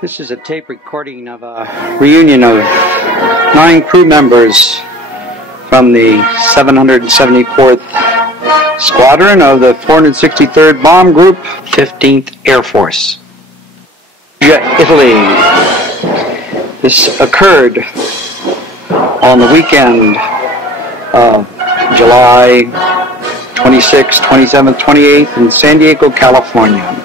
This is a tape recording of a reunion of 9 crew members from the 774th Squadron of the 463rd Bomb Group, 15th Air Force, Italy. This occurred on the weekend of July 26th, 27th, 28th in San Diego, California.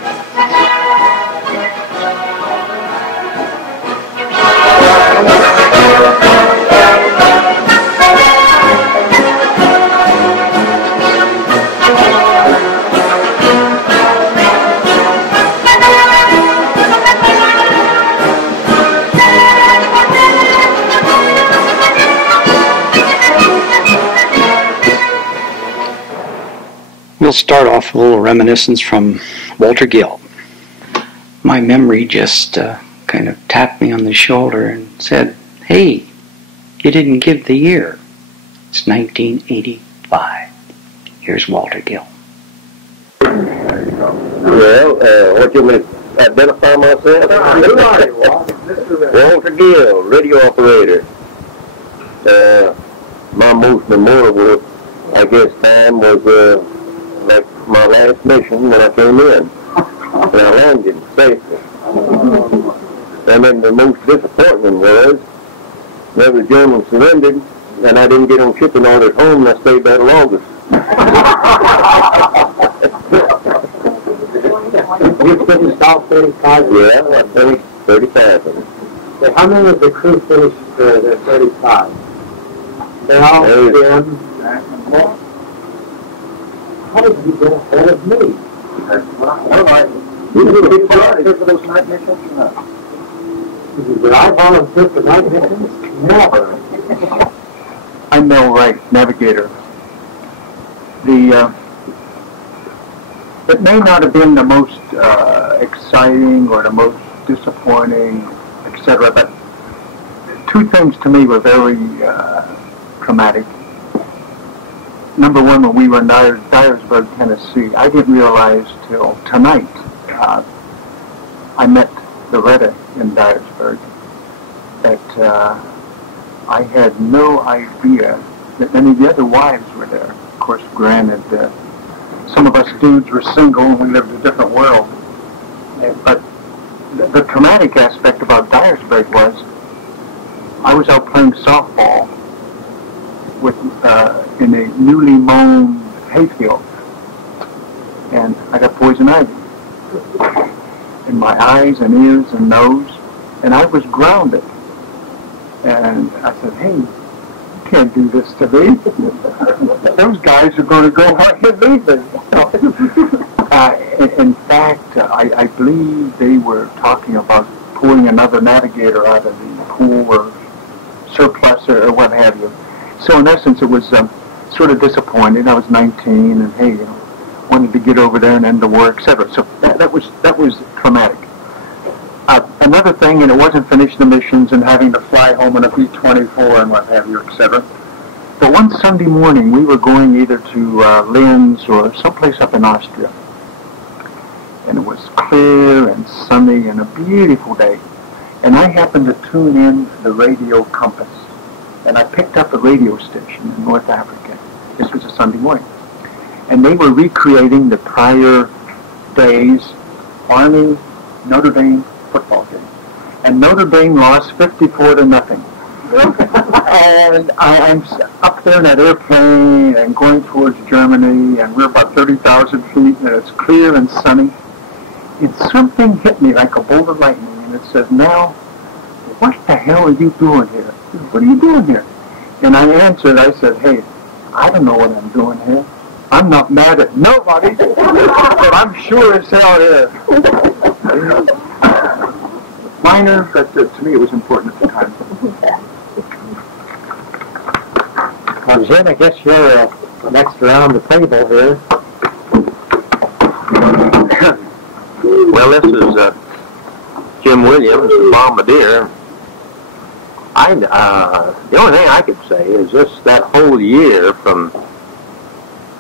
We'll start off with a little reminiscence from Walter Gill. My memory just kind of tapped me on the shoulder and said, "Hey, you didn't give the year. It's 1985. Here's Walter Gill." Well, what you want to identify myself? Walter Gill, radio operator. My most memorable, I guess, time was like my last mission when I came in. And I landed safely. And then the most disappointing was that the Germans surrendered and I didn't get on shipping orders home and I stayed there the longest. You finished all 35? Yeah, I finished 35. So how many of the crew finished their 35? They're all in. How did you get ahead of me? You did volunteer for those night missions or not? Did I volunteer for night missions? Never. I'm Mel Wright, navigator. It may not have been the most exciting or the most disappointing, etc., but 2 things to me were very traumatic. Number one, when we were in Dyersburg, Tennessee, I didn't realize till tonight, I met Loretta in Dyersburg, that I had no idea that many of the other wives were there. Of course, granted, some of us dudes were single and we lived a different world. But the traumatic aspect about Dyersburg was I was out playing softball with in a newly mown hayfield, and I got poison ivy in my eyes and ears and nose, and I was grounded. And I said, "Hey, you can't do this to me. Those guys are going to go out and leave me." In fact, I believe they were talking about pulling another navigator out of the pool or surplus or what have you. So in essence, it was sort of disappointing. I was 19, and hey, wanted to get over there and end the war, etc. So that was traumatic. Another thing, and it wasn't finishing the missions and having to fly home in a B-24 and what have you, etc. But one Sunday morning, we were going either to Linz or someplace up in Austria, and it was clear and sunny and a beautiful day. And I happened to tune in the radio compass. And I picked up a radio station in North Africa. This was a Sunday morning. And they were recreating the prior day's Army Notre Dame football game. And Notre Dame lost 54-0. And I'm up there in that airplane and going towards Germany, and we're about 30,000 feet, and it's clear and sunny. And something hit me like a bolt of lightning, and it says, "Now, what the hell are you doing here? What are you doing here?" And I answered, I said, "Hey, I don't know what I'm doing here. I'm not mad at nobody, but I'm sure as hell here." Minor, but to me it was important at the time. Well, Jim, I guess you're next around the table here. Well, this is Jim Williams, the bombardier. The only thing I could say is just that whole year from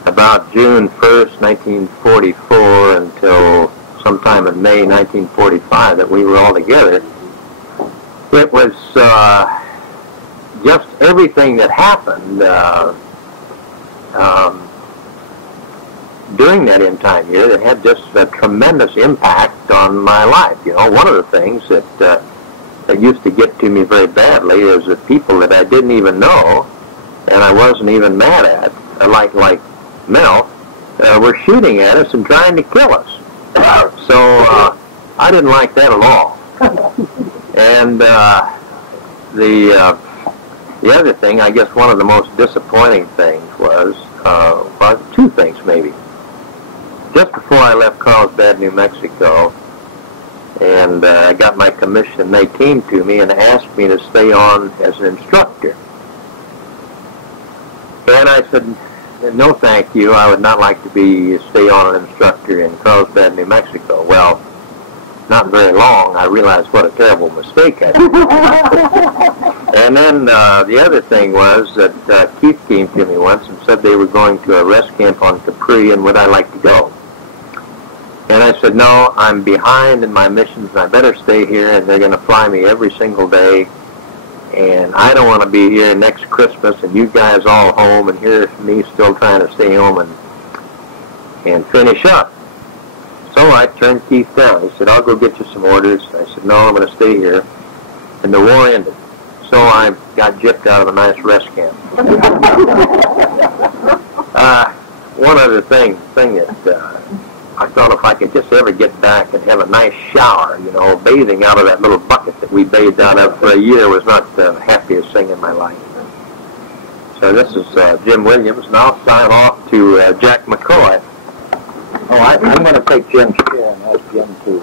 about June 1st, 1944 until sometime in May 1945 that we were all together. It was just everything that happened during that end-time year that had just a tremendous impact on my life. You know, one of the things that used to get to me very badly is that people that I didn't even know and I wasn't even mad at, like Mel, were shooting at us and trying to kill us. So I didn't like that at all. And the other thing, I guess one of the most disappointing things was, well, two things maybe. Just before I left Carlsbad, New Mexico, and I got my commission, they came to me and asked me to stay on as an instructor. And I said, no thank you, I would not like to stay on an instructor in Carlsbad, New Mexico. Well, not very long, I realized what a terrible mistake I did. And then the other thing was that Keith came to me once and said they were going to a rest camp on Capri, and would I like to go? And I said, no, I'm behind in my missions, and I better stay here, and they're going to fly me every single day, and I don't want to be here next Christmas, and you guys all home, and here's me still trying to stay home and finish up. So I turned Keith down. He said, I'll go get you some orders. I said, no, I'm going to stay here. And the war ended. So I got gypped out of a nice rest camp. One other thing that I thought if I could just ever get back and have a nice shower, you know, bathing out of that little bucket that we bathed out of for a year was not the happiest thing in my life. So this is Jim Williams, and I'll sign off to Jack McCoy. Oh, I'm going to take Jim's chair and ask Jim to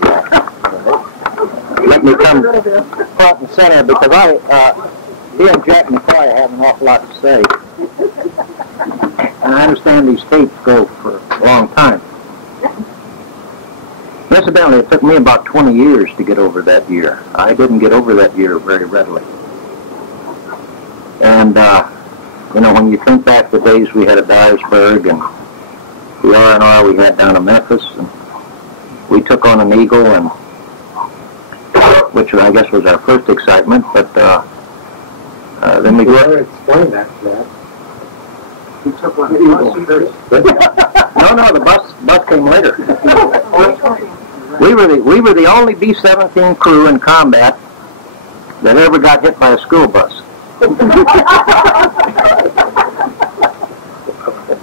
let me come front and center, because he and Jack McCoy have an awful lot to say. And I understand these tapes go for a long time. Incidentally, it took me about 20 years to get over that year. I didn't get over that year very readily. And, you know, when you think back the days we had at Dyersburg and the R&R we had down in Memphis, and we took on an Eagle, and which I guess was our first excitement, but then we got... Explain that to that. We took on an Eagle first. No, the bus came later. We were the only B17 crew in combat that ever got hit by a school bus.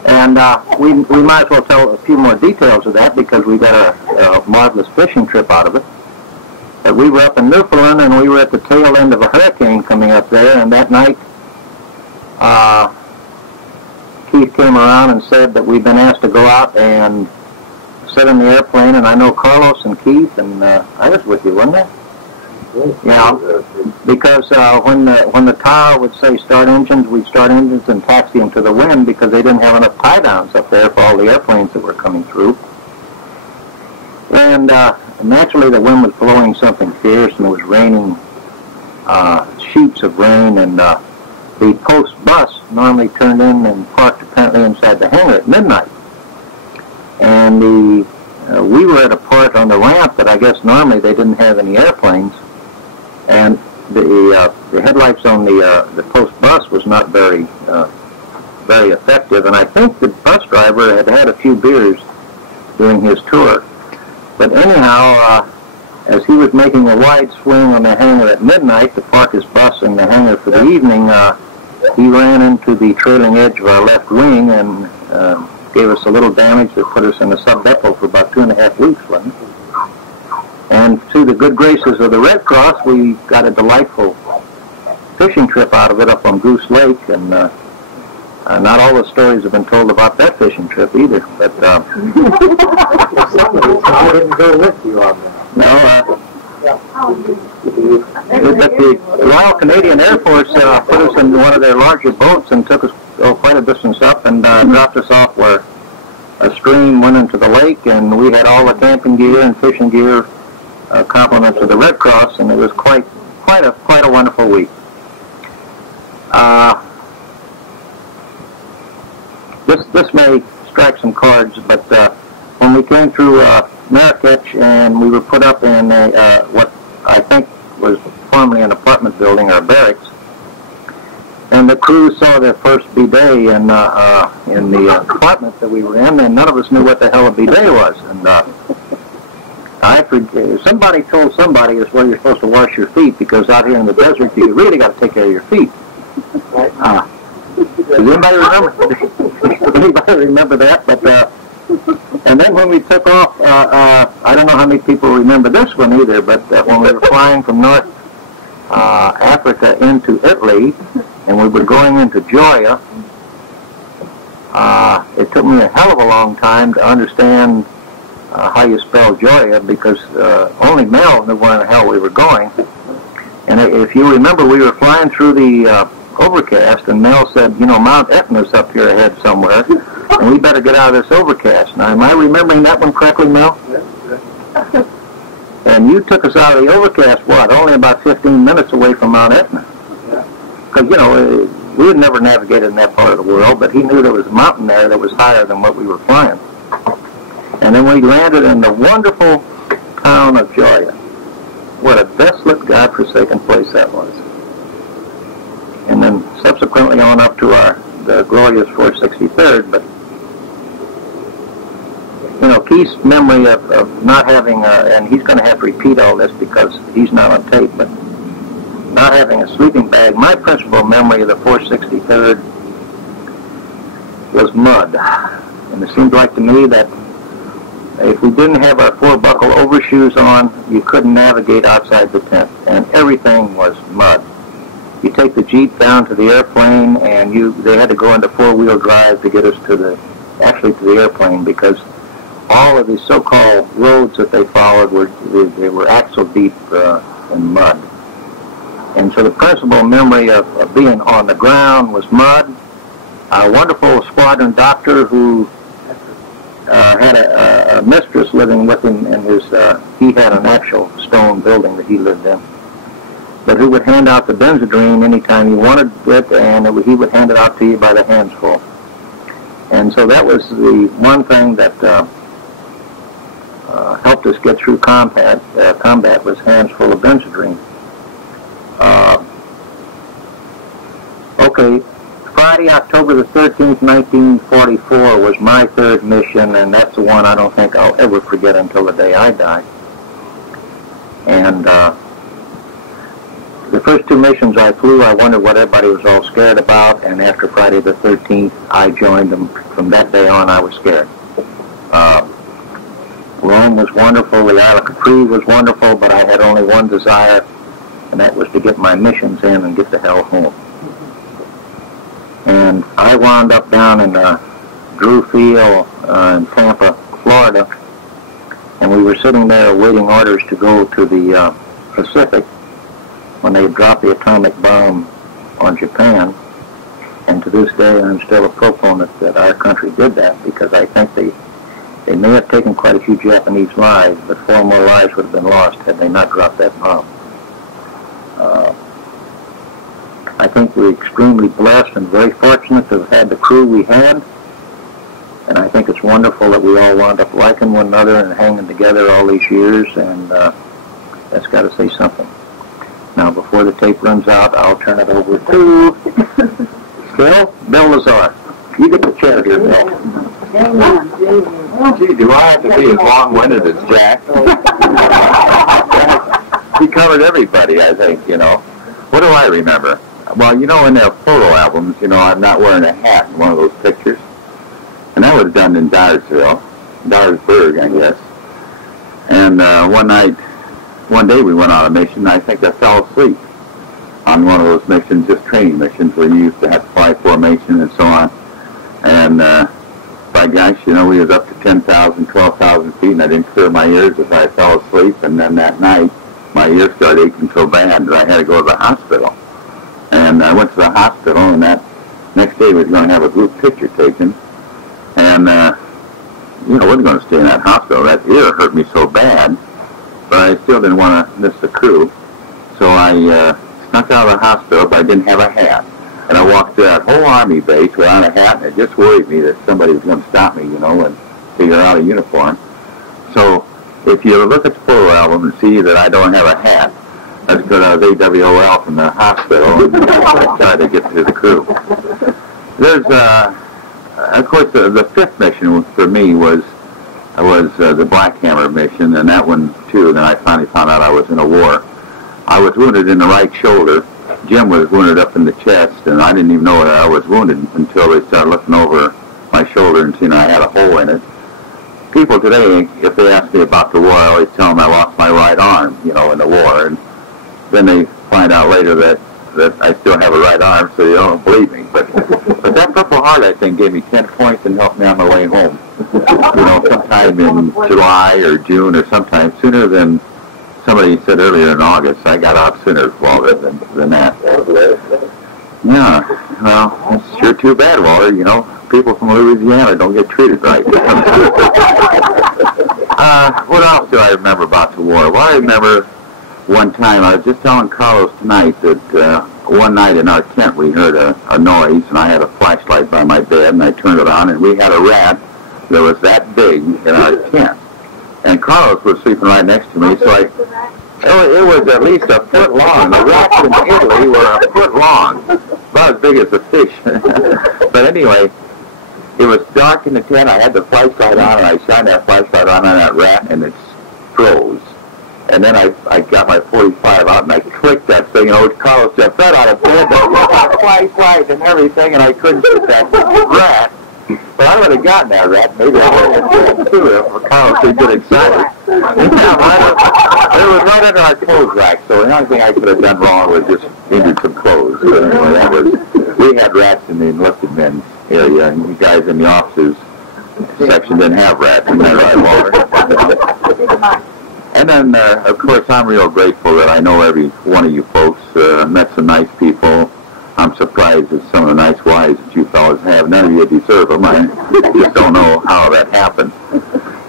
And we might as well tell a few more details of that, because we got a marvelous fishing trip out of it. But we were up in Newfoundland, and we were at the tail end of a hurricane coming up there, and that night Keith came around and said that we'd been asked to go out and sit in the airplane, and I know Carlos and Keith, and I was with you, wasn't I? Yeah, because when the tower would say start engines, we'd start engines and taxi them to the wind, because they didn't have enough tie-downs up there for all the airplanes that were coming through. And naturally the wind was blowing something fierce, and it was raining sheets of rain, and the post bus normally turned in and parked apparently inside the hangar at midnight. And we were at a part on the ramp that I guess normally they didn't have any airplanes, and the headlights on the post bus was not very effective, and I think the bus driver had had a few beers during his tour. But anyhow, as he was making a wide swing on the hangar at midnight to park his bus in the hangar for the evening, he ran into the trailing edge of our left wing and gave us a little damage that put us in a sub-depot for about 2.5 weeks. And through the good graces of the Red Cross, we got a delightful fishing trip out of it up on Goose Lake, and not all the stories have been told about that fishing trip either. But I didn't go with you on that. No, but the Royal Canadian Air Force put us in one of their larger boats and took us quite a distance up and dropped us off where a stream went into the lake, and we had all the camping gear and fishing gear compliments of the Red Cross, and it was quite a wonderful week. This may strike some cards, but when we came through Marrakech, and we were put up in a, what I think was formerly an apartment building or barracks. And the crew saw their first bidet in the apartment that we were in, and none of us knew what the hell a bidet was. And somebody told somebody it's where you're supposed to wash your feet, because out here in the desert you really got to take care of your feet. Does anybody remember that? But and then when we took off, I don't know how many people remember this one either, but when we were flying from North Africa into Italy, and we were going into Gioia, it took me a hell of a long time to understand how you spell Gioia, because only Mel knew where the hell we were going. And if you remember, we were flying through the overcast, and Mel said, you know, Mount Etna's up here ahead somewhere, and we better get out of this overcast. Now, am I remembering that one correctly, Mel? And you took us out of the overcast, what, only about 15 minutes away from Mount Etna? Because, you know, we had never navigated in that part of the world, but he knew there was a mountain there that was higher than what we were flying. And then we landed in the wonderful town of Gioia. What a desolate, godforsaken place that was. And then subsequently on up to the glorious 463rd, but you know, Keith's memory of not having, and he's going to have to repeat all this because he's not on tape, but not having a sleeping bag, my principal memory of the 463rd was mud. And it seemed like to me that if we didn't have our 4-buckle overshoes on, you couldn't navigate outside the tent, and everything was mud. You take the Jeep down to the airplane, and they had to go into 4-wheel drive to get us to the airplane, because all of these so-called roads that they followed were axle deep in mud. And so the principal memory of being on the ground was mud. A wonderful squadron doctor who had a mistress living with him in his, he had an actual stone building that he lived in, but who would hand out the Benzedrine anytime you wanted it, and he would hand it out to you by the handsful. And so that was the one thing that helped us get through combat was hands full of Benzedrine. Okay, Friday, October the 13th, 1944 was my third mission, and that's the one I don't think I'll ever forget until the day I die. And the first 2 missions I flew, I wondered what everybody was all scared about, and after Friday the 13th, I joined them. From that day on, I was scared. Rome was wonderful, the Isle of Capri was wonderful, but I had only one desire, and that was to get my missions in and get the hell home. And I wound up down in Drew Field in Tampa, Florida, and we were sitting there awaiting orders to go to the Pacific when they dropped the atomic bomb on Japan. And to this day, I'm still a proponent that our country did that, because I think they may have taken quite a few Japanese lives, but 4 more lives would have been lost had they not dropped that bomb. I think we're extremely blessed and very fortunate to have had the crew we had, and I think it's wonderful that we all wound up liking one another and hanging together all these years, and that's got to say something. Now, before the tape runs out, I'll turn it over to Bill Lazar. You get the chair here, Bill. Gee, do I have to be as long-winded as Jack? He covered everybody, I think, you know. What do I remember? Well, you know, in their photo albums, you know, I'm not wearing a hat in one of those pictures. And that was done in Dyersburg, I guess. And one day we went on a mission, I think I fell asleep on one of those missions, just training missions, where you used to have to fly formation and so on. And by gosh, you know, we was up to 10,000, 12,000 feet, and I didn't clear my ears as I fell asleep. And then that night, my ears started aching so bad that I had to go to the hospital. And I went to the hospital, and that next day we were going to have a group picture taken. And, you know, I wasn't going to stay in that hospital. That ear hurt me so bad, but I still didn't want to miss the crew. So I snuck out of the hospital, but I didn't have a hat. And I walked through that whole Army base without a hat, and it just worried me that somebody was going to stop me, you know, and figure out a uniform. So if you look at the photo album and see that I don't have a hat, that's because I was AWOL from the hospital and I tried to get to the crew. There's, of course, the fifth mission for me was the Black Hammer mission, and that one too. Then I finally found out I was in a war. I was wounded in the right shoulder. Jim was wounded up in the chest, and I didn't even know that I was wounded until they started looking over my shoulder and seeing I had a hole in it. People today, if they ask me about the war, I always tell them I lost my right arm, in the war, and then they find out later that I still have a right arm, so they don't believe me. But that Purple Heart, I think, gave me 10 points and helped me on my way home. Sometime in July or June or sometime sooner than somebody said earlier in August. I got out sooner, Walter, than that. Yeah, well, it's sure too bad, Walter. People from Louisiana don't get treated right. What else do I remember about the war? Well, I remember one time, I was just telling Carlos tonight that one night in our tent we heard a noise, and I had a flashlight by my bed, and I turned it on, and we had a rat that was that big in our tent. And Carlos was sleeping right next to me, so it was at least a foot long. The rats in Italy were a foot long, about as big as a fish. But anyway, it was dark in the tent. I had the flashlight on, and I shined that flashlight on that rat, and it froze. And then I got my 45 out, and I clicked that thing, and Carlos just fell out of bed, and flashlight and everything, and I couldn't get that rat. But I would have gotten that rat. Maybe I would have gotten it too if Carlos would get excited. It was right under our clothes rack, so the only thing I could have done wrong was just injured some clothes. So anyway, we had rats in the enlisted men's area, and you guys in the officers section didn't have rats. Isn't that right, Walter? And then, of course, I'm real grateful that I know every one of you folks. Met some nice people. I'm surprised at some of the nice wives that you fellas have. None of you deserve them. I just don't know how that happened.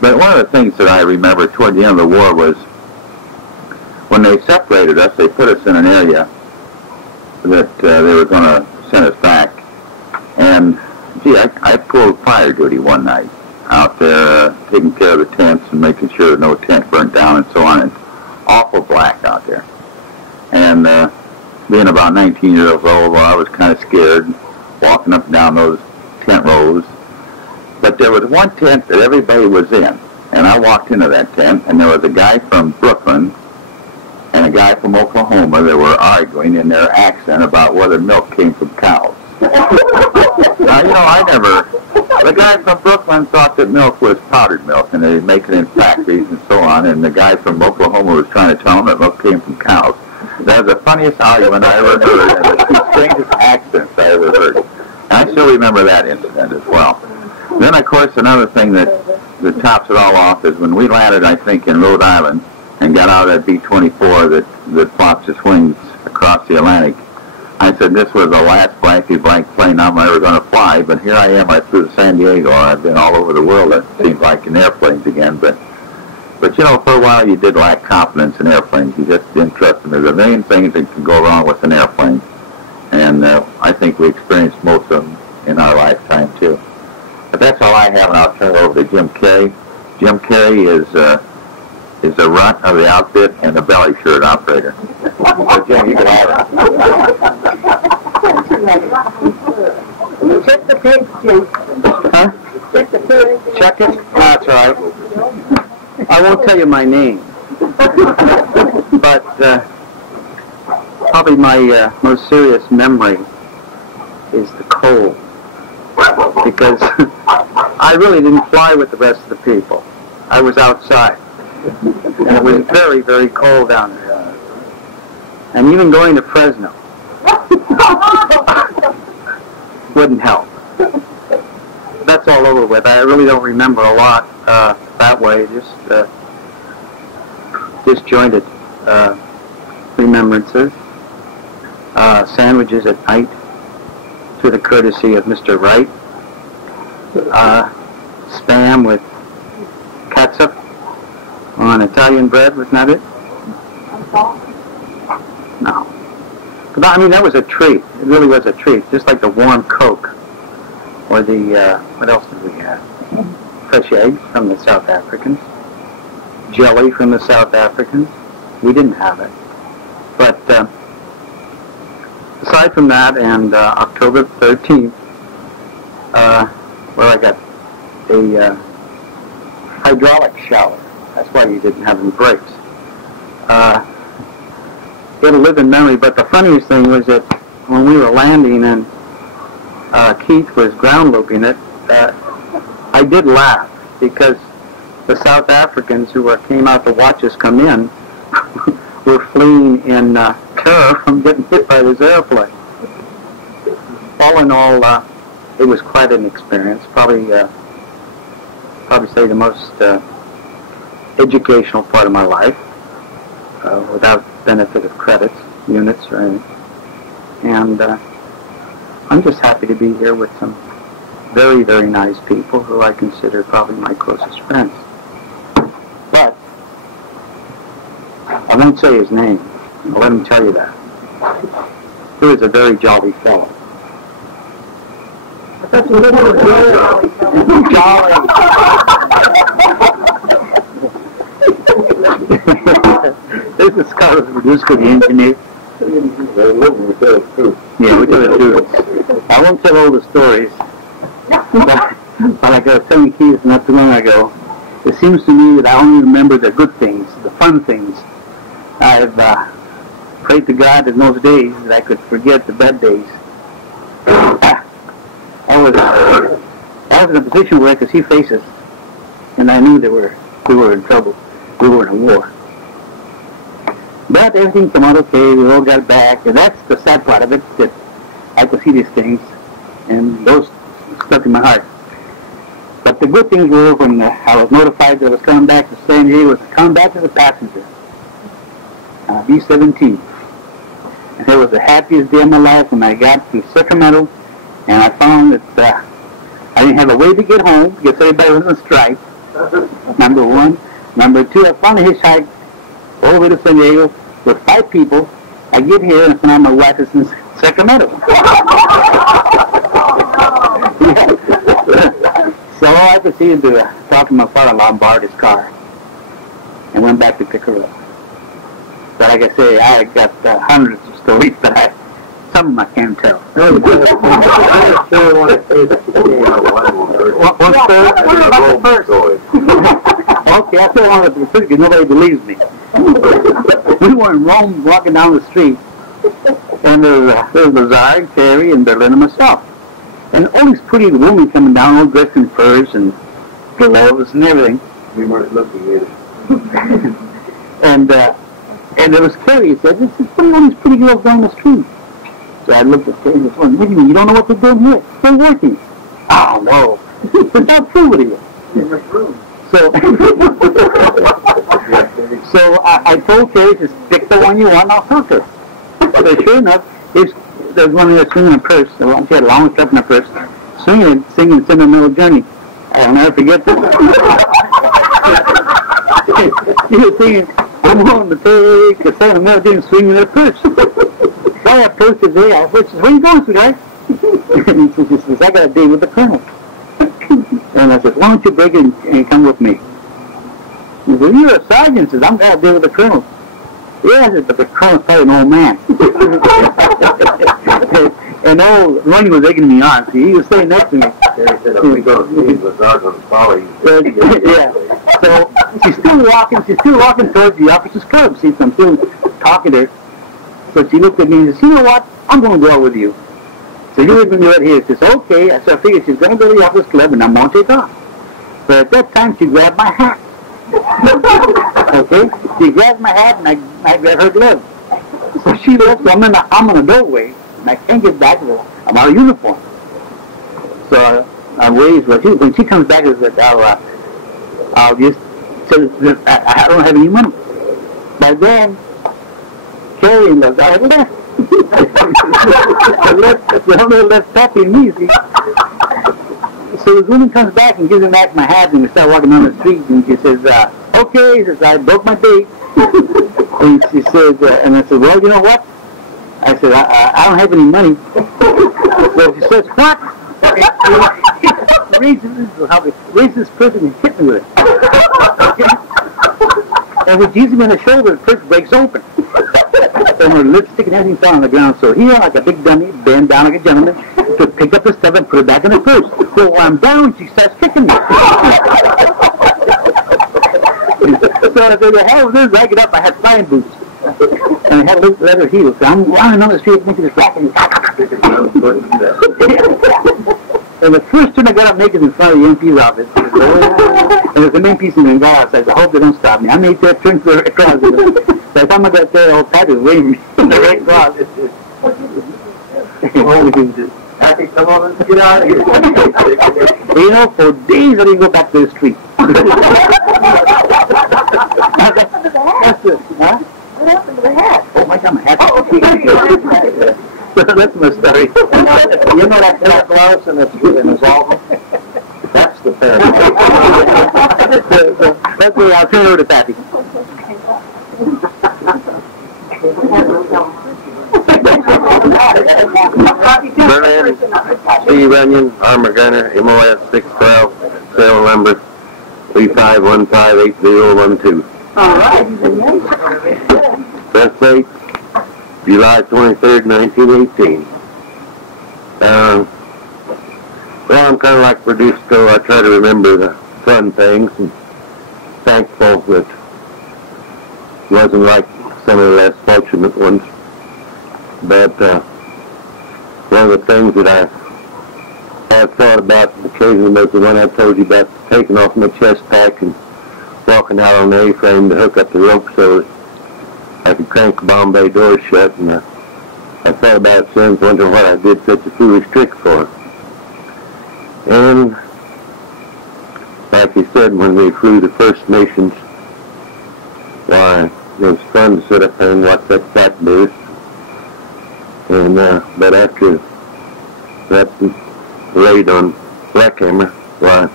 But one of the things that I remember toward the end of the war was when they separated us, they put us in an area that they were going to send us back. And, gee, I pulled fire duty one night out there taking care of the tents and making sure no tent burnt down and so on. It's awful black out there. And being about 19 years old, well, I was kind of scared walking up and down those tent rows. But there was one tent that everybody was in, and I walked into that tent, and there was a guy from Brooklyn and a guy from Oklahoma that were arguing in their accent about whether milk came from cows. The guy from Brooklyn thought that milk was powdered milk, and they make it in factories and so on, and the guy from Oklahoma was trying to tell him that milk came from cows. That was the funniest argument I ever heard, and the strangest accents I ever heard. And I still remember that incident as well. Then, of course, another thing that tops it all off is when we landed, I think, in Rhode Island and got out of that B-24 that flops its wings across the Atlantic. I said this was the last blankety-blank plane I'm ever going to fly, but here I am. I flew to San Diego, and I've been all over the world, it seems like, in airplanes again. But for a while you did lack confidence in airplanes. You just didn't trust them. There's a million things that can go wrong with an airplane, and I think we experienced most of them in our lifetime, too. But that's all I have, and I'll turn it over to Jim Carey. Jim Carey is the runt of the outfit and the belly shirt operator. So, Jim, you can have it. Check the page, Jim. Huh? Check the page. Check it? That's right. I won't tell you my name. But probably my most serious memory is the cold. Because I really didn't fly with the rest of the people. I was outside. And it was very, very cold down there. And even going to Fresno wouldn't help. That's all over with. I really don't remember a lot that way. Just disjointed remembrances. Sandwiches at night through the courtesy of Mr. Wright. Spam with catsup on Italian bread, wasn't that it? No. But I mean, that was a treat. It really was a treat. Just like the warm Coke. Or the, what else did we have? Fresh eggs from the South Africans. jelly from the South Africans. We didn't have it. But aside from that, and October 13th, well, I got a hydraulic shower. That's why you didn't have any brakes. It'll live in memory, but the funniest thing was that when we were landing and Keith was ground looping it, I did laugh because the South Africans who came out to watch us come in were fleeing in terror from getting hit by this airplane. All in all, it was quite an experience. Probably say the most educational part of my life, without benefit of credits, units, or anything. And I'm just happy to be here with some very, very nice people who I consider probably my closest friends. But I won't say his name. I'll let him tell you that. He was a very jolly fellow. Jolly. This is Carlos Verduzco, the engineer. Yeah, we tell the truth. I won't tell all the stories. But like I was telling Keith not too long ago, it seems to me that I only remember the good things, the fun things. I've prayed to God in those days that I could forget the bad days. I was in a position where I could see faces, and I knew we were in trouble. We were in a war. But everything came out okay. We all got back, and that's the sad part of it, that I could see these things, and those stuck in my heart. But the good things were when I was notified that I was coming back to San Diego, was coming back as a passenger, B17. And it was the happiest day of my life when I got to Sacramento, and I found that I didn't have a way to get home because everybody was on strike, number one. Number two, I found a hitchhike all the way to San Diego with 5 people. I get here and I find out my wife is in Sacramento. So all I could see is to talk to my father-in-law and borrowed his car and went back to pick her up. But like I say, I got hundreds of stories, but some of them I can't tell. What's the first? Okay, I still want to be because nobody believes me. We were in Rome walking down the street, and there was Lazar and Terry and Berlin and myself. And all these pretty women coming down, all dressed in furs and gloves and everything. We weren't looking at it. And there was Terry. He said, "This is funny, all these pretty girls down the street." So I looked at Terry and said, "What do you mean? You don't know what they're doing here? They're working." "Oh, no. It's not true with you." So I told Terry, just pick the one you want and I'll talk to her. So sure enough, there's one there swinging a purse. She had a long strap in her purse, singing Sentimental Journey. I'll never forget this. She was singing, "I'm going to take a sentimental journey," swinging her purse. So I approached her there. I said, "Where are you going, sweetheart?" And she says, "I got a date with the Colonel." And I said, "Why don't you break it and come with me?" He said, "You're a sergeant." He says, "I'm going to deal with the Colonel." "Yeah," I said, "but the Colonel's probably an old man." And Ronnie was egging me on. See, he was sitting next to me. Terry said, "If we go to see the sergeant and follow you." Yeah. So she's still walking towards the officers' club. See, so I'm still talking to her. So she looked at me and says, "You know what? I'm going to go out with you." So you're going to do it here. She says, "Okay." So I figured she's going to go to the officers' club and I'm going to take off. But at that time, she grabbed my hat. Okay? She grabbed my hat and I grabbed her glove. So she left, so I'm in the doorway and I can't get back. I'm out of uniform. So I waved. When she comes back, I said, I'll just tell her I don't have any money. But then, Carrie and I left. The only left Pappy and me, see. So this woman comes back and gives me back my hat, and we start walking down the street, and she says, "Okay," she says, "I broke my date." And she says, and I said, "Well, you know what?" I said, I don't have any money. So she says, "What?" Raises this person and hit me with it. Okay? And with Jesus in the shoulder, the church breaks open. And her lipstick and everything fell on the ground. So he, like a big dummy, bent down like a gentleman, to pick up the stuff and put it back in the purse. So while I'm down, she starts kicking me. So I said, the hell is this? I get up, I had flying boots. And I had leather heels. So I'm running on the street making this racket. And the first turn I got up naked in front of the MP's office. And there's an MP in the guy outside. I hope they don't stop me. I made that turn to the closet. By the time I got there, old Pat was waiting in the red closet. Happy, come on, let's get out of here. You know, for days I didn't go back to the street. What happened to the hat? That's it, huh? What happened to the hat? Oh my God, my hat. Oh, That's my story. You know that Pat Glass in his album? That's the thing. That's the I'll turn it over to Patty. Berlin, Steve Onion, Armor Gunner, MOS 612, cell number 35158012. all right. Best date, July 23rd, 1918. Well, I'm kind of like Produsco. I try to remember the fun things and thankful that it wasn't like some of the less fortunate ones. But one of the things that I have thought about occasionally was the one I told you about, taking off my chest pack and walking out on the A-frame to hook up the rope so that I could crank the Bombay door shut. And I thought about it since, wondering what I did such a foolish trick for. And like you said, when we flew the First Nations, why, it was fun to sit up there and watch that fat burst. And but after that's laid on blackhammer, why,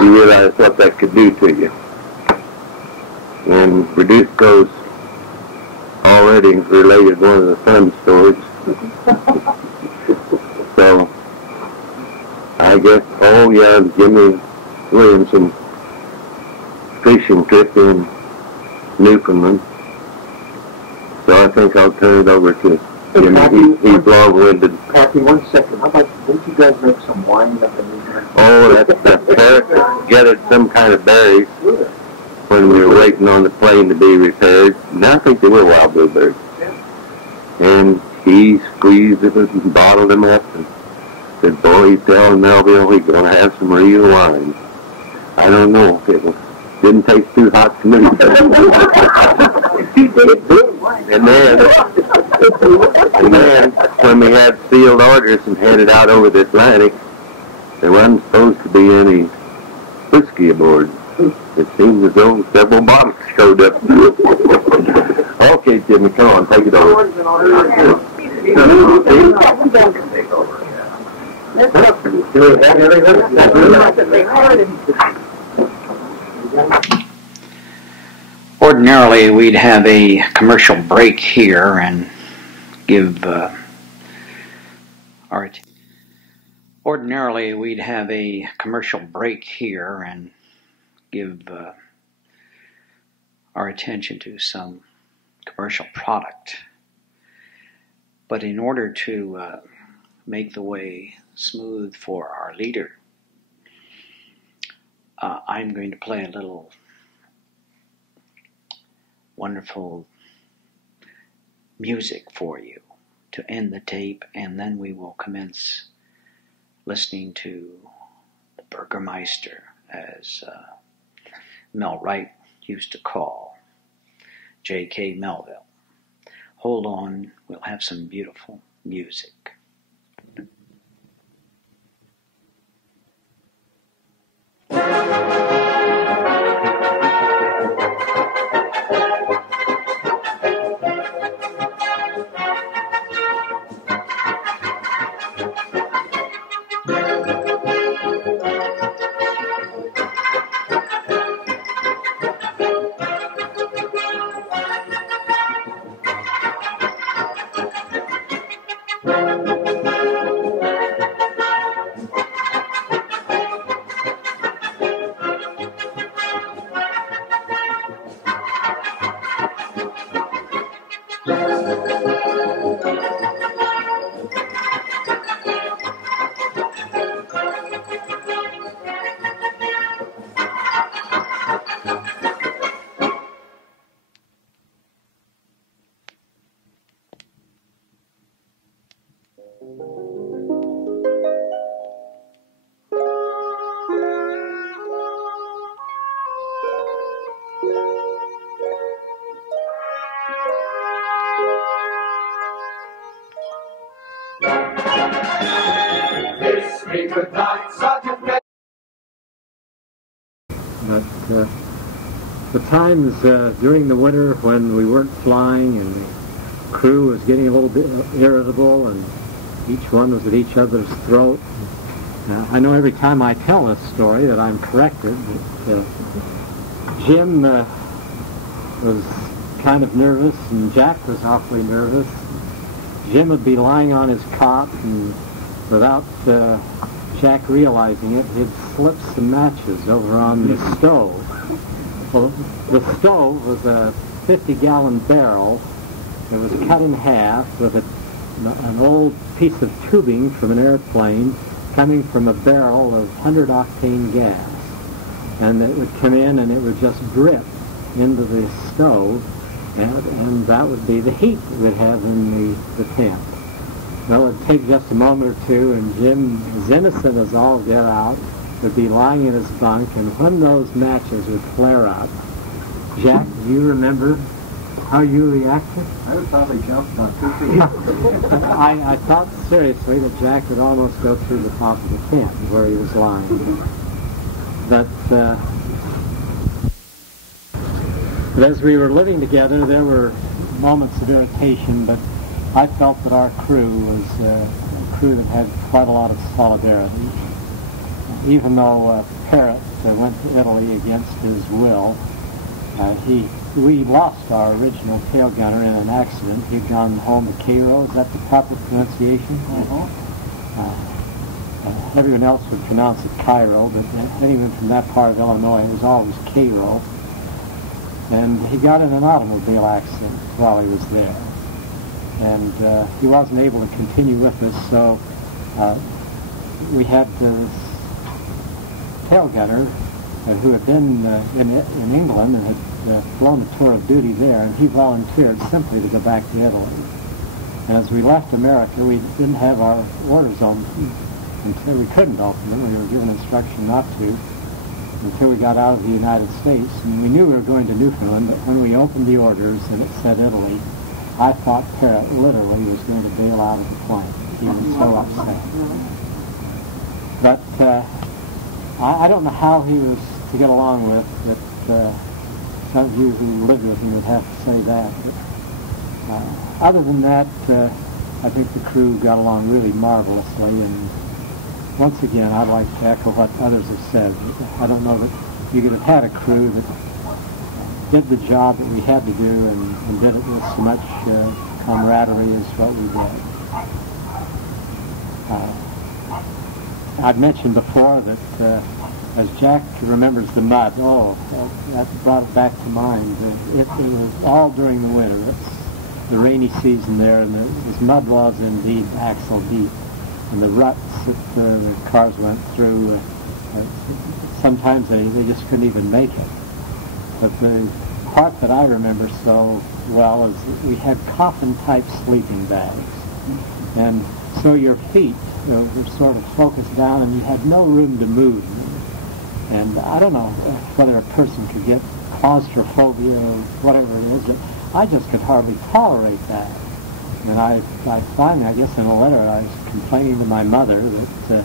you realize what that could do to you. And Produsco's already related one of the fun stories. So I guess, oh yeah, Jimmy Williamson fishing trip in Newfoundland. So I think I'll turn it over to Jimmy. He's long-winded. Patty, 1 second. How about, didn't you guys make some wine up in there? Oh, that parrot gathered some kind of berries when we were waiting on the plane to be repaired. And I think they were wild bluebirds. And he squeezed it and bottled them up and said, boy, he's telling Melville he's going to have some real wine. I don't know if it didn't taste too hot to me. And then when we had sealed orders and headed out over the Atlantic, there wasn't supposed to be any whiskey aboard. It seems as though several bottles showed up. Okay, Jimmy, come on, take it over. Ordinarily, we'd have a commercial break here and give our... Ordinarily, we'd have a commercial break here and give our attention to some commercial product. But in order to make the way smooth for our leader, I'm going to play a little wonderful music for you to end the tape, and then we will commence listening to the Burgermeister, as Mel Wright used to call J.K. Melville. Hold on, we'll have some beautiful music. Kiss me goodnight, Sergeant Major. But the times during the winter when we weren't flying and the crew was getting a little bit irritable and each one was at each other's throat. I know every time I tell this story that I'm corrected. But, Jim was kind of nervous and Jack was awfully nervous. Jim would be lying on his cot and without Jack realizing it, he'd slip some matches over on the stove. Well, the stove was a 50-gallon barrel. It was cut in half with an old piece of tubing from an airplane coming from a barrel of 100-octane gas. And it would come in and it would just drip into the stove, and that would be the heat that we'd have in the tent. Well, it'd take just a moment or two, and Jim, as innocent as all get out, would be lying in his bunk, and when those matches would flare up, Jack, do you remember how you reacted? I would probably jump about 2 feet. I thought seriously that Jack would almost go through the top of the tent where he was lying. But as we were living together, there were moments of irritation, but I felt that our crew was a crew that had quite a lot of solidarity. Even though Parrott went to Italy against his will, we lost our original tail gunner in an accident. He'd gone home to Cairo. Is that the proper pronunciation? Everyone else would pronounce it Cairo, but anyone from that part of Illinois, it was always Cairo. And he got in an automobile accident while he was there. And he wasn't able to continue with us, so we had this tail gunner who had been in England and had flown a tour of duty there, and he volunteered simply to go back to Italy. And as we left America, we didn't have our orders open until we couldn't open them. We were given instruction not to until we got out of the United States. And we knew we were going to Newfoundland, but when we opened the orders and it said Italy, I thought Parrott literally was going to bail out of the plane. He was so upset. But I don't know how he was to get along with, but some of you who lived with him would have to say that. But, other than that, I think the crew got along really marvelously, and once again, I'd like to echo what others have said. I don't know that you could have had a crew that did the job that we had to do and did it with so much camaraderie as what we did. I've mentioned before that as Jack remembers the mud, that brought it back to mind. It was all during the winter. It's the rainy season there, and this mud was indeed axle deep. And the ruts that the cars went through, sometimes they just couldn't even make it. But the part that I remember so well is that we had coffin-type sleeping bags. And so your feet were sort of focused down, and you had no room to move. And I don't know whether a person could get claustrophobia or whatever it is, but I just could hardly tolerate that. And I finally, I guess in a letter, I was complaining to my mother that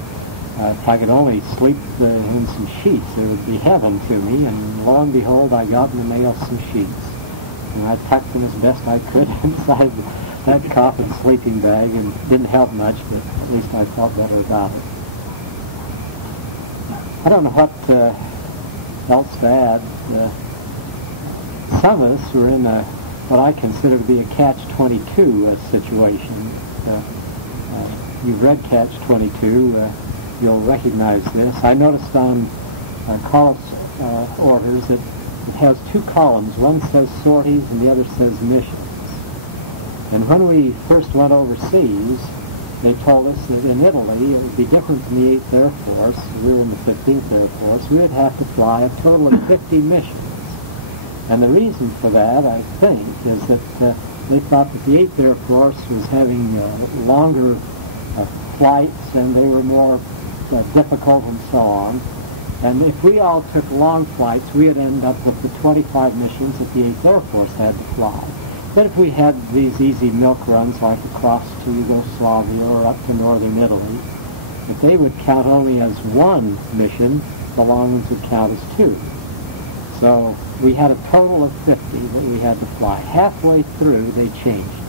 if I could only sleep in some sheets, it would be heaven to me. And lo and behold, I got in the mail some sheets. And I tucked them as best I could inside that coffin sleeping bag, and it didn't help much, but at least I felt better about it. I don't know what else to add. Some of us were in what I consider to be a catch-22 situation. You've read Catch-22. You'll recognize this. I noticed on call orders that it has two columns. One says sorties and the other says missions. And when we first went overseas, they told us that in Italy it would be different from the 8th Air Force. We were in the 15th Air Force. We would have to fly a total of 50 missions. And the reason for that, I think, is that they thought that the 8th Air Force was having longer flights, and they were more difficult and so on. And if we all took long flights, we'd end up with the 25 missions that the 8th Air Force had to fly. But if we had these easy milk runs, like across to Yugoslavia or up to northern Italy, that they would count only as one mission, the long ones would count as two. So we had a total of 50 that we had to fly. Halfway through, they changed it.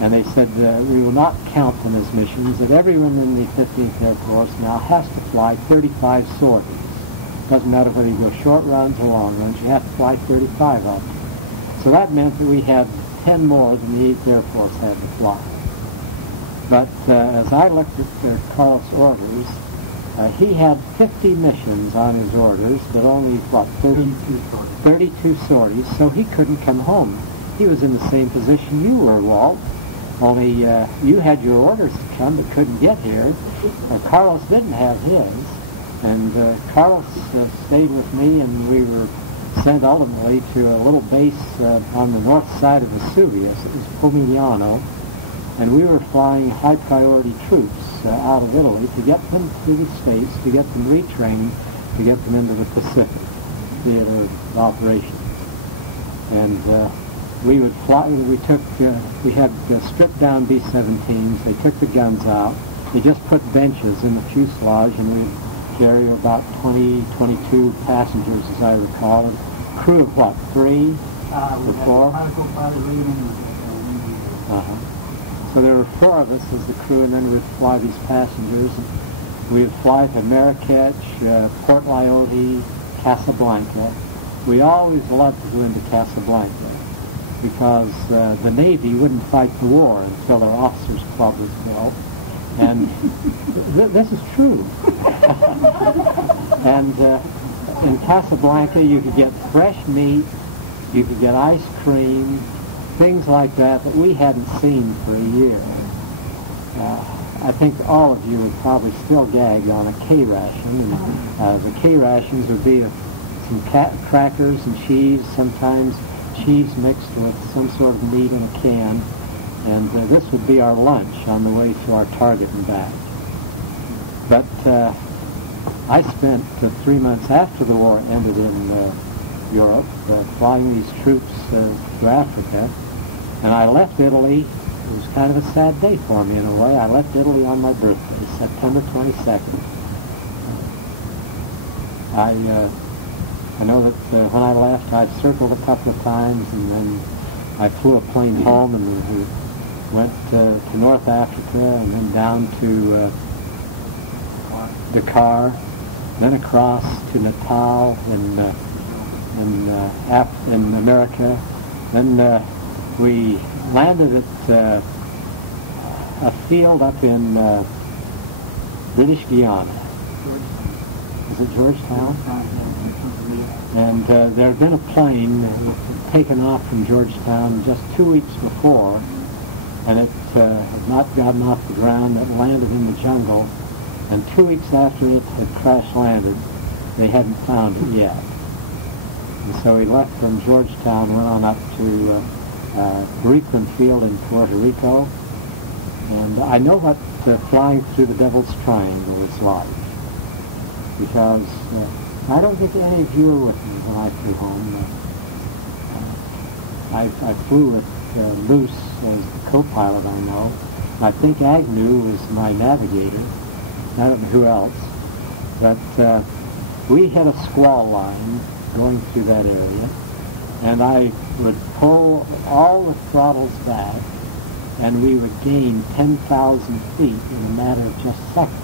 And they said we will not count them as missions, that everyone in the 15th Air Force now has to fly 35 sorties. Doesn't matter whether you go short runs or long runs, you have to fly 35 of them. So that meant that we had 10 more than the 8th Air Force had to fly. But as I looked at Carlos' orders, he had 50 missions on his orders, but only, 32 sorties, so he couldn't come home. He was in the same position you were, Walt, only you had your orders to come but couldn't get here. Carlos didn't have his, and Carlos stayed with me, and we were sent ultimately to a little base on the north side of Vesuvius. It was Pomigliano, and we were flying high-priority troops out of Italy to get them to the States, to get them retrained, to get them into the Pacific theater of operations. And we would fly. We had stripped-down B-17s. They took the guns out. They just put benches in the fuselage, and we'd carry about 22 passengers, as I recall. A crew of what, 3 or 4? So there were 4 of us as the crew, and then we'd fly these passengers. We'd fly to Marrakech, Port Lyote, Casablanca. We always loved to go into Casablanca because the Navy wouldn't fight the war until their officers' club was built. And this is true. And in Casablanca, you could get fresh meat, you could get ice cream, things like that we hadn't seen for a year. I think all of you would probably still gag on a K-ration. And, the K-rations would be some crackers and cheese, sometimes cheese mixed with some sort of meat in a can. And this would be our lunch on the way to our target and back. But I spent 3 months after the war ended in Europe, flying these troops to Africa. And I left Italy. It was kind of a sad day for me in a way. I left Italy on my birthday, September 22nd. I know that when I left, I circled a couple of times, and then I flew a plane home, and we went to North Africa, and then down to Dakar, then across to Natal in America. Then we landed at a field up in British Guiana. Is it Georgetown? And there had been a plane taken off from Georgetown just 2 weeks before, and it had not gotten off the ground. It landed in the jungle, and 2 weeks after it had crash-landed, they hadn't found it yet. And so we left from Georgetown, went on up to Requin Field in Puerto Rico, and I know what flying through the Devil's Triangle is like, because I don't think any of you were with me when I flew home. I flew with Luce as the co-pilot, I know. I think Agnew was my navigator. I don't know who else. But we had a squall line going through that area, and I would pull all the throttles back, and we would gain 10,000 feet in a matter of just seconds.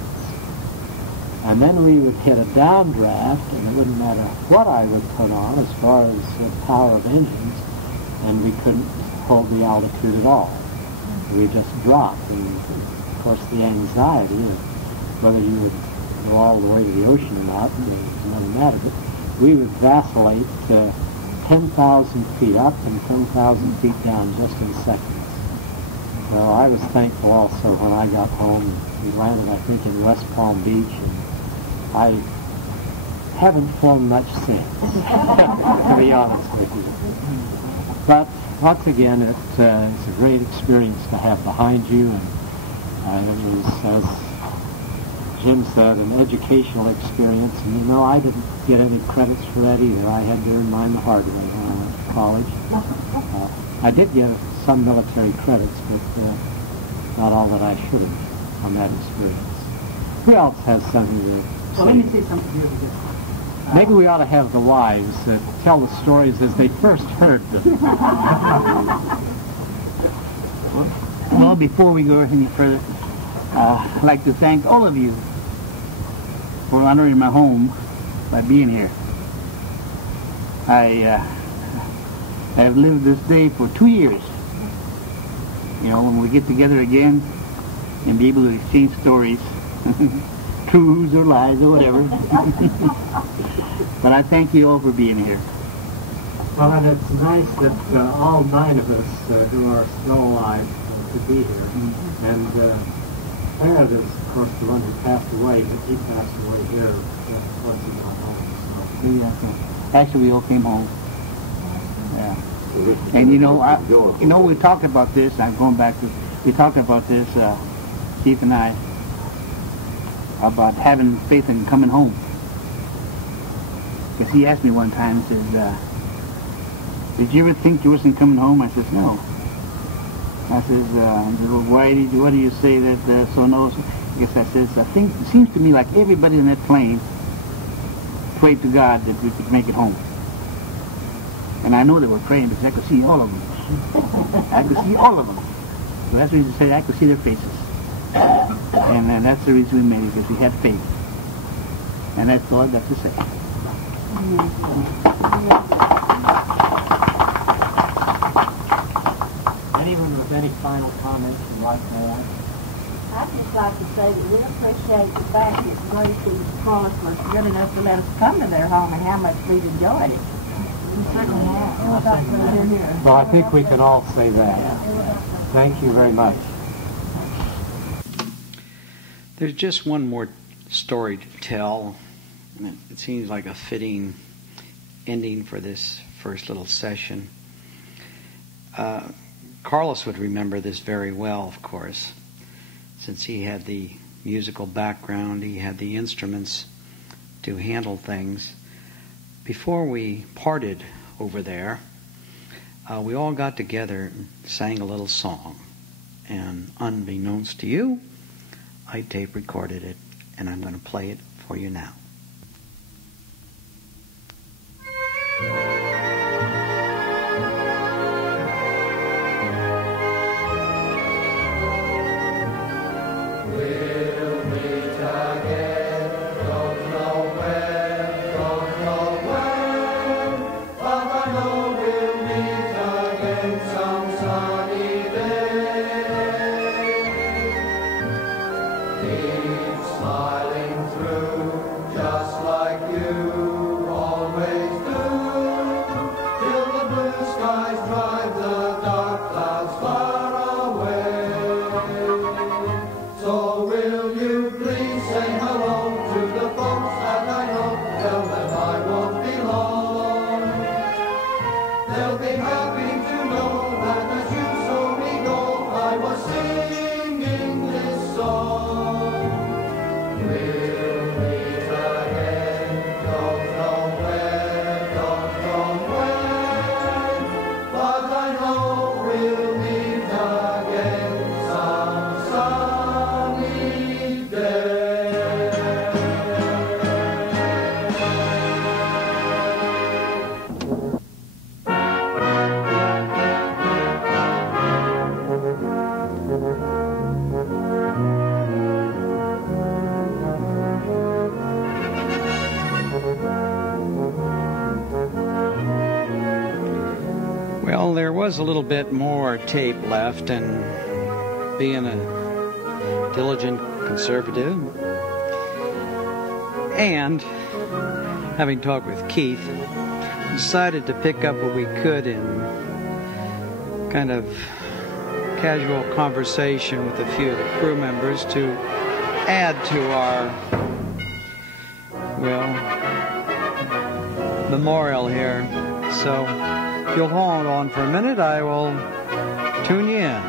And then we would hit a downdraft, and it wouldn't matter what I would put on as far as the power of engines, and we couldn't hold the altitude at all. We just dropped. And of course, the anxiety of whether you would go all the way to the ocean or not was another matter. But we would vacillate 10,000 feet up and 10,000 feet down just in seconds. So I was thankful also when I got home. We landed, I think, in West Palm Beach, and I haven't flown much since, to be honest with you. But once again, it's a great experience to have behind you, and it was, as Jim said, an educational experience. And, you know, I didn't get any credits for that either. I had to earn mine the hard way when I went to college. I did get some military credits, but not all that I should have on that experience. Who else has something to say? Well, let me say something here with this. Maybe we ought to have the wives tell the stories as they first heard them. Well, before we go any further, I'd like to thank all of you for honoring my home by being here. I have lived this day for 2 years. You know, when we get together again and be able to exchange stories, truths or lies or whatever. But I thank you all for being here. Well, and it's nice that all 9 of us who are still alive to be here. And Ed is, of course, the one who passed away, but he passed away here once he got home. Yeah, actually, we all came home. Yeah. And you know, we talked about this. I'm going back to. We talked about this, Keith and I, about having faith in coming home. Because he asked me one time, he says, "Did you ever think you wasn't coming home?" I says, "No." I says, "Well, what do you say that so no?" I guess I says, "I think it seems to me like everybody in that plane prayed to God that we could make it home." And I know they were praying because I could see all of them. I could see all of them. So that's the reason I say I could see their faces. And that's the reason we made it, because we had faith. And that's all I got to say. Anyone with any final comments you'd like to add? I'd just like to say that we appreciate the fact that Grace and Carlos were good enough to let us come to their home and how much we've enjoyed it. We certainly have. Well, I think we can all say that. Thank you very much. There's just one more story to tell, and it seems like a fitting ending for this first little session. Carlos would remember this very well, of course, since he had the musical background, he had the instruments to handle things. Before we parted over there, we all got together and sang a little song. And unbeknownst to you, I tape recorded it, and I'm going to play it for you now. Well, there was a little bit more tape left, and being a diligent conservative and having talked with Keith, decided to pick up what we could in kind of casual conversation with a few of the crew members to add to our, well, memorial here. So if you'll hold on for a minute, I will tune you in.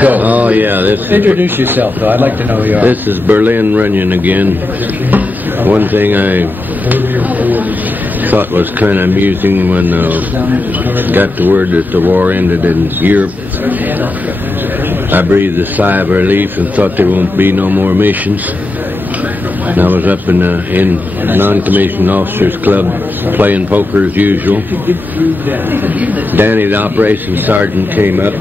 Go. Oh, yeah. This is, Introduce yourself, though. I'd like to know who you are. this is Berlin Runyon again. One thing I thought was kind of amusing when got the word that the war ended in Europe, I breathed a sigh of relief and thought there won't be no more missions. And I was up in non-commissioned officers club playing poker as usual. Danny, the operations sergeant, came up,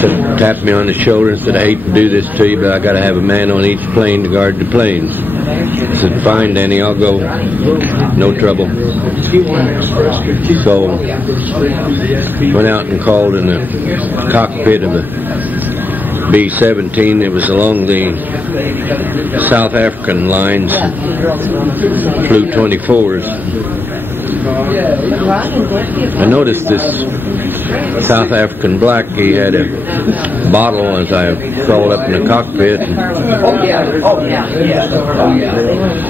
said, tapped me on the shoulder and said, I hate to do this to you, but I got to have a man on each plane to guard the planes. I said, fine, Danny, I'll go. No trouble. So, went out and called in the cockpit of a B17. It was along the South African lines, flew 24s. I noticed this South African black, he had a bottle as I crawled up in the cockpit.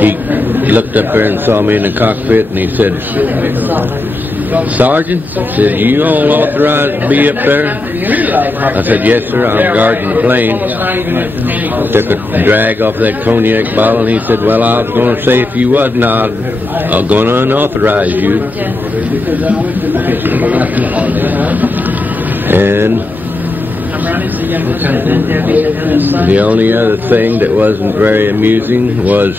He looked up there and saw me in the cockpit and he said, Sergeant, said, you all authorized to be up there? I said, yes, sir, I'm guarding the plane. Took a drag off that cognac bottle and he said, well, I was going to say if you wasn't, I'm going to unauthorize you. And the only other thing that wasn't very amusing was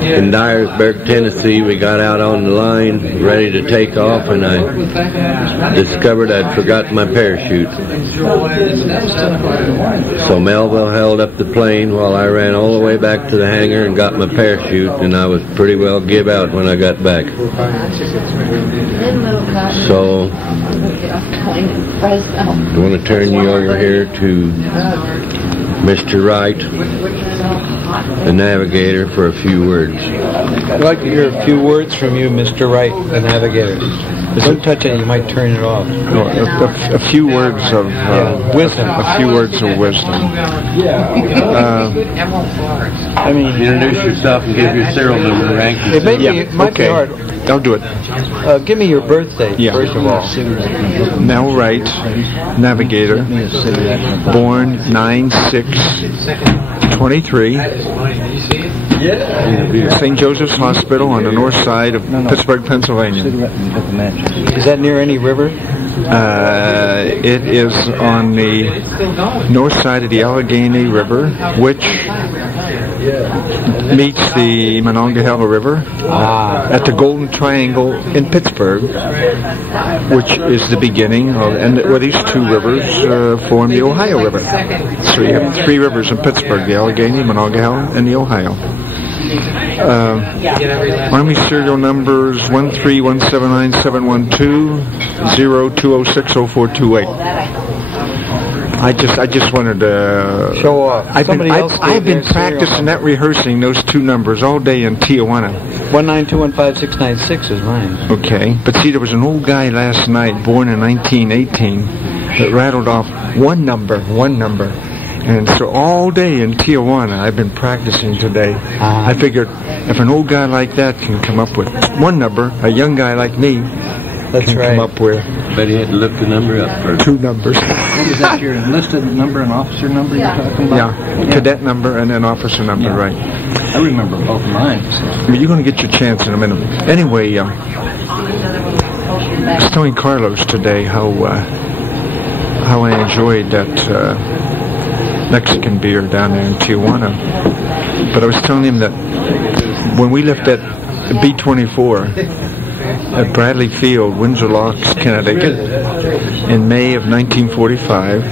in Dyersburg, Tennessee, we got out on the line ready to take off and I discovered I'd forgotten my parachute. So Melville held up the plane while I ran all the way back to the hangar and got my parachute, and I was pretty well give out when I got back. So I want to turn you over here to Mr. Wright, the navigator, for a few words. I'd like to hear a few words from you, Mr. Wright, the navigator. Don't touch it, you might turn it off. No, a few words of wisdom. A few words of wisdom. I mean, Introduce yourself and give your serial number and rank. It might be hard. I'll do it. Give me your birth date, first of all. Mel Wright, navigator, born 9/6/23, St. Joseph's Hospital on the north side of Pittsburgh, Pennsylvania. Is that near any river? It is on the north side of the Allegheny River, which meets the Monongahela River at the Golden Triangle in Pittsburgh, which is the beginning of, and where these two rivers form the Ohio River. So you have three rivers in Pittsburgh: the Allegheny, Monongahela, and the Ohio. Army serial numbers 13179712020604228. I just wanted to show off. I've been practicing that, rehearsing those two numbers all day in Tijuana. 1921569 is mine. Okay, but see, there was an old guy last night, born in 1918, that rattled off one number. And so all day in Tijuana, I've been practicing today. I figured if an old guy like that can come up with one number, a young guy like me can come up with. But he had to look the number up first. Two numbers. Is that your enlisted number and officer number you're talking about? Yeah, cadet number and then officer number, right. I remember both mine. Well, you're going to get your chance in a minute. Anyway, I was telling Carlos today how I enjoyed that Mexican beer down there in Tijuana. But I was telling him that when we left that B-24 at Bradley Field, Windsor Locks, Connecticut, in May of 1945,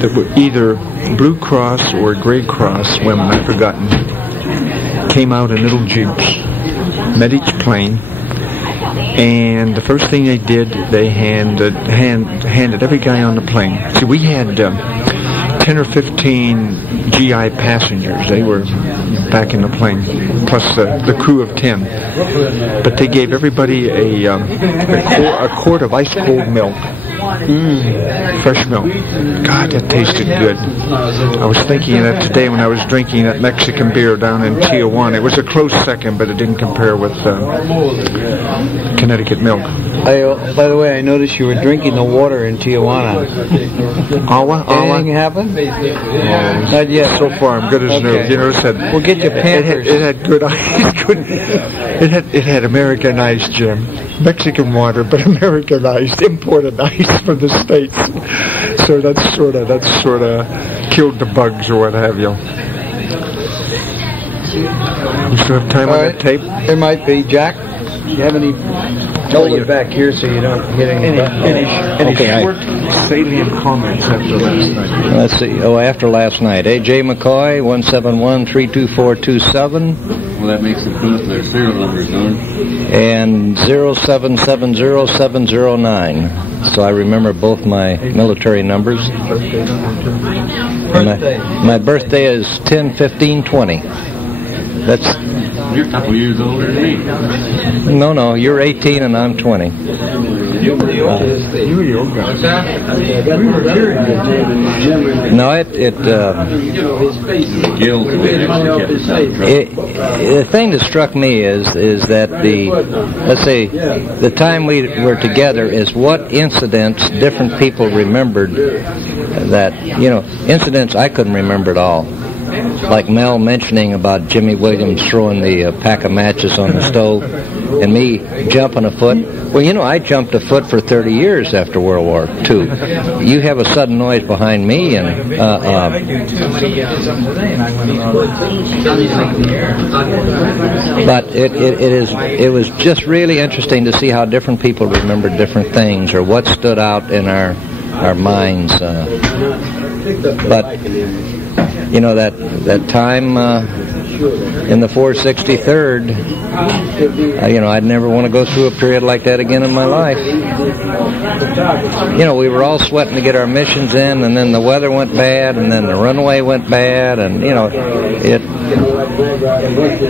that were either Blue Cross or Grey Cross women, I've forgotten, came out in little jeeps, met each plane, and the first thing they did, they handed every guy on the plane. See, we had 10 or 15 GI passengers. They were back in the plane, plus the crew of 10. But they gave everybody a quart of ice cold milk Fresh milk. God, that tasted good. I was thinking of that today when I was drinking that Mexican beer down in Tijuana. It was a close second, but it didn't compare with Connecticut milk. By the way, I noticed you were drinking the water in Tijuana. Anything happened? Not yet. So far, I'm good as new. You notice that? We'll get you Pampers. It had good ice. It had Americanized, Jim. Mexican water, but Americanized, imported ice from the States. So that's sort of killed the bugs or what have you. You still have time on that tape? There might be. Jack, do you have any? Hold it back here so you don't hit any short, salient comments after last night? Let's see. After last night. A.J. McCoy, 171-32427. Well, that makes it close to their serial numbers, Norm. And 0770709. So I remember both my military numbers. My birthday is 10/15/20. That's. You're a couple years older than me. No, you're 18 and I'm 20. You were the old guy. No, the thing that struck me is that the time we were together is what incidents different people remembered that, incidents I couldn't remember at all. Like Mel mentioning about Jimmy Williams throwing the pack of matches on the stove and me jumping a foot. Well, I jumped a foot for 30 years after World War II. You have a sudden noise behind me and but it was just really interesting to see how different people remembered different things or what stood out in our minds. But that time in the 463rd, I'd never want to go through a period like that again in my life. We were all sweating to get our missions in, and then the weather went bad, and then the runway went bad, and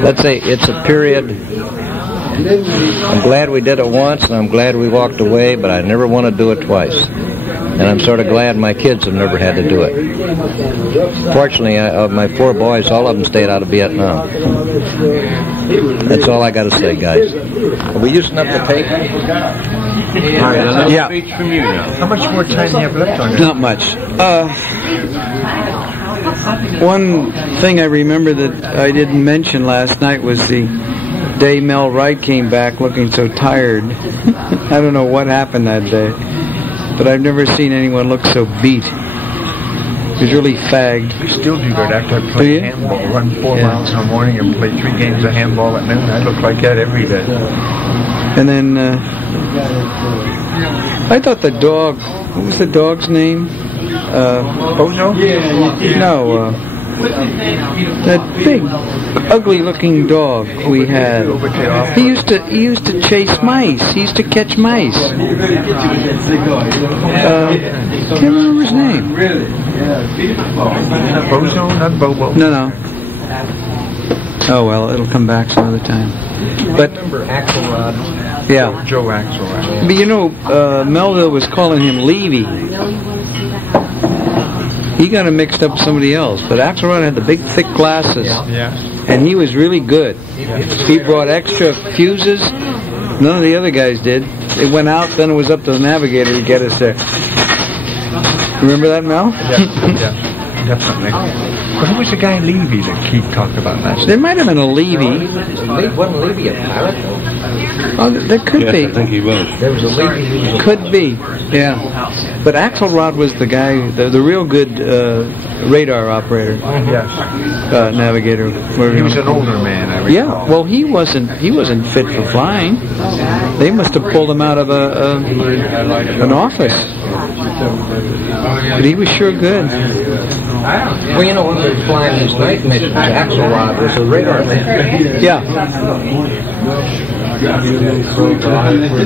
let's say it's a period. I'm glad we did it once, and I'm glad we walked away, but I never want to do it twice. And I'm sort of glad my kids have never had to do it. Fortunately, of my 4 boys, all of them stayed out of Vietnam. That's all I got to say, guys. Are we using up the tape? Yeah. How much more time do you have left on it? Not much. One thing I remember that I didn't mention last night was the day Mel Wright came back looking so tired. I don't know what happened that day. But I've never seen anyone look so beat. He was really fagged. We still do that after I play handball. Run 4 miles in the morning and play 3 games of handball at noon. I look like that every day. And then I thought the dog, what was the dog's name? Bozo? No, that big, ugly-looking dog we had. He used to chase mice. He used to catch mice. Can't remember his name. Bozo, not Bobo. No. Oh well, it'll come back some other time. But remember Axelrod? Yeah, Joe Axelrod. But Melville was calling him Levy. He got him mixed up with somebody else, but Axelrod had the big, thick glasses, and he was really good. He brought extra fuses. None of the other guys did. They went out, then it was up to the navigator to get us there. Remember that, Mel? Yeah, definitely. But who was the guy Levy that Keith talked about last night? There might have been a Levy. Wasn't Levy a pilot? Oh, there could be. I think he was. There was a Levy. Could be, yeah. But Axelrod was the guy, the real good radar operator. Yes. Navigator. He was an older man, I recall. Yeah, well, he wasn't fit for flying. They must have pulled him out of an office. But he was sure good. Well, when we were flying these night missions, Axelrod was a radar man. Yeah.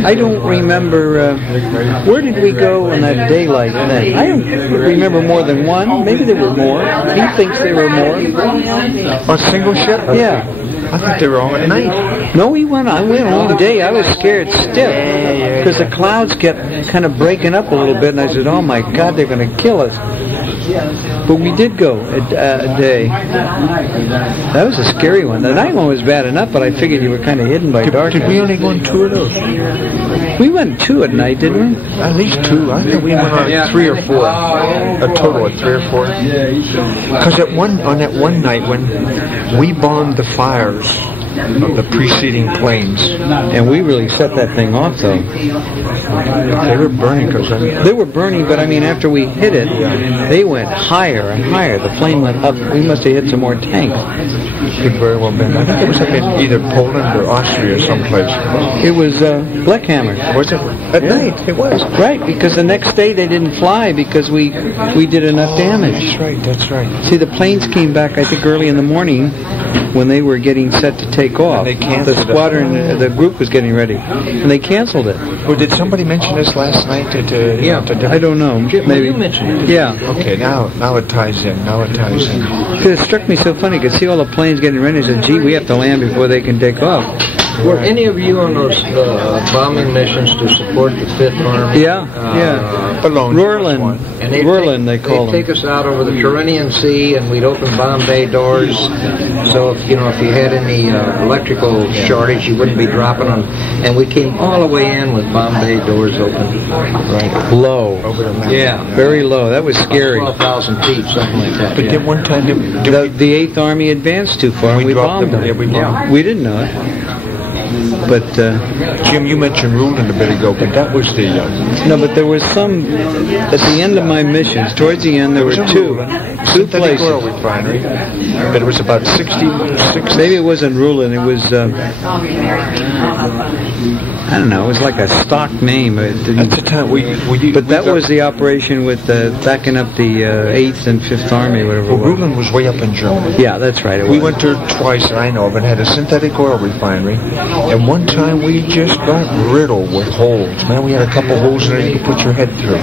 I don't remember, where did we go on that daylight thing? I don't remember more than one. Maybe there were more. He thinks there were more. A single ship? Yeah. I thought they were all at night. No, I went all day. I was scared stiff because the clouds kept kind of breaking up a little bit, and I said, "Oh my God, they're going to kill us." But we did go a day. That was a scary one. The night one was bad enough, but I figured you were kind of hidden by darkness. Did we only go on 2 of those? We went 2 at night, didn't we? At least 2. I think we went on 3 or 4. A total of 3 or 4. Because on that one night when we bombed the fires of the preceding planes, and we really set that thing off, though. They were burning. They were burning, but I mean, after we hit it, they went higher and higher. The plane went up. We must have hit some more tanks. Could very well been. I think it was up in either Poland or Austria someplace. It was Blackhammer. Was it? At night, it was. Right, because the next day they didn't fly because we did enough damage. That's right. See, the planes came back, I think, early in the morning when they were getting set to take off. They canceled the squadron, the group was getting ready, and they canceled it. Well, did somebody mention this last night? I don't know. Maybe you mentioned it. Yeah. Okay, now it ties in. It struck me so funny. I could see all the planes getting ready. I said, "Gee, we have to land before they can take off." Were any of you on those bombing missions to support the Fifth Army? Yeah. Rurland. They call them. They'd take us out over the Tyrrhenian Sea, and we'd open bomb bay doors. So if you had any electrical shortage, you wouldn't be dropping them. And we came all the way in with bomb bay doors open. Right. Low. Yeah. Very low. That was scary. 12,000 feet, something like that. But then one time, the 8th Army advanced too far, and we bombed them. Yeah, we didn't know it. But Jim, you mentioned Rulin a bit ago, but that was the... No, but there was some... At the end of my missions, towards the end, there were two places. Oil refinery, but it was about 66... Maybe it wasn't Rulin, it was... I don't know, it was like a stock name. It didn't, at the time, but that was the operation with backing up the 8th and 5th Army, whatever it was. Rulin was way up in Germany. Yeah, that's right. We went there twice that I know of and had a synthetic oil refinery. And one time we just got riddled with holes. Man, we had a couple holes in there you could put your head through.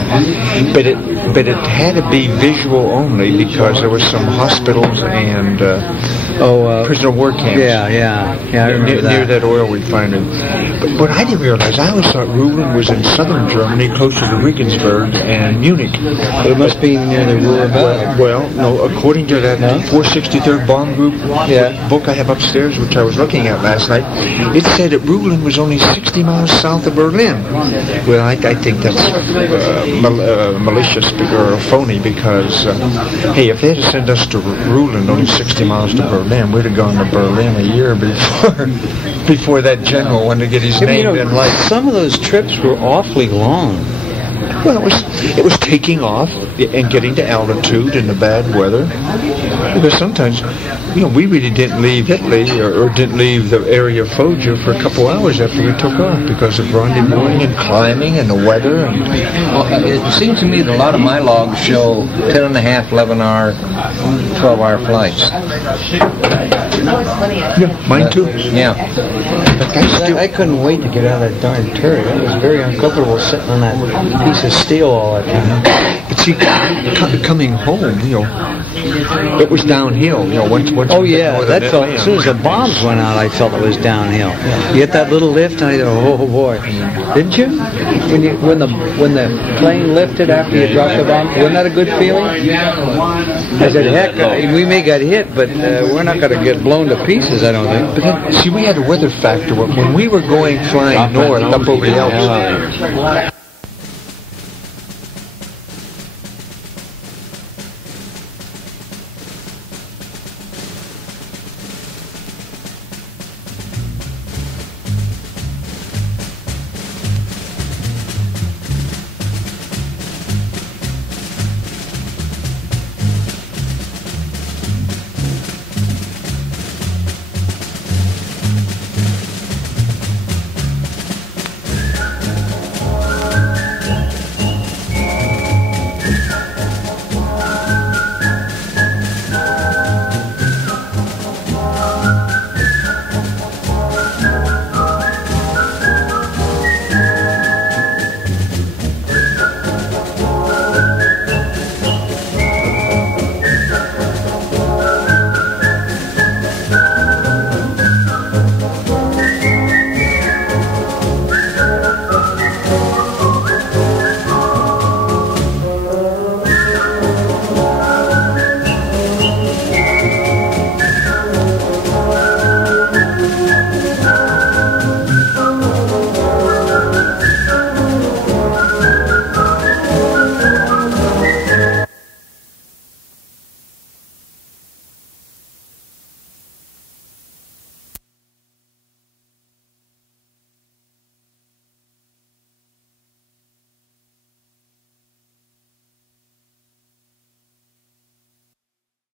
But it had to be visual only because there were some hospitals and prisoner of war camps. Yeah, I remember near that oil refinery. But I didn't realize. I always thought Rulin was in southern Germany, closer to Regensburg and Munich. But it must be near the Ruhr Valley. Well, no. According to that 463rd Bomb Group book I have upstairs, which I was looking at last night, it said that Rulin was only 60 miles south of Berlin. Well, I think that's malicious or phony because, hey, if they had sent us to Rulin only 60 miles to Berlin, we'd have gone to Berlin a year before that general wanted to get his name in light. Some of those trips were awfully long. Well, it was taking off and getting to altitude in the bad weather. Because sometimes, we really didn't leave Italy or didn't leave the area of Foggia for a couple hours after we took off because of rendezvousing and climbing and the weather. It seems to me that a lot of my logs show 10.5, 11-hour, 12-hour flights. Yeah, mine too. Yeah. I couldn't wait to get out of that darn turret. It was very uncomfortable sitting on that piece of steel all that time. But see, coming home, it was downhill. Once that felt, as soon as the bombs went out, I felt it was downhill. You get that little lift, and I thought, oh boy, didn't you? When the plane lifted after you dropped the bomb, wasn't that a good feeling? I said, heck, we may get hit, but we're not going to get blown to pieces, I don't think. But then, see, we had a weather factor. When we were flying north up over the Alps,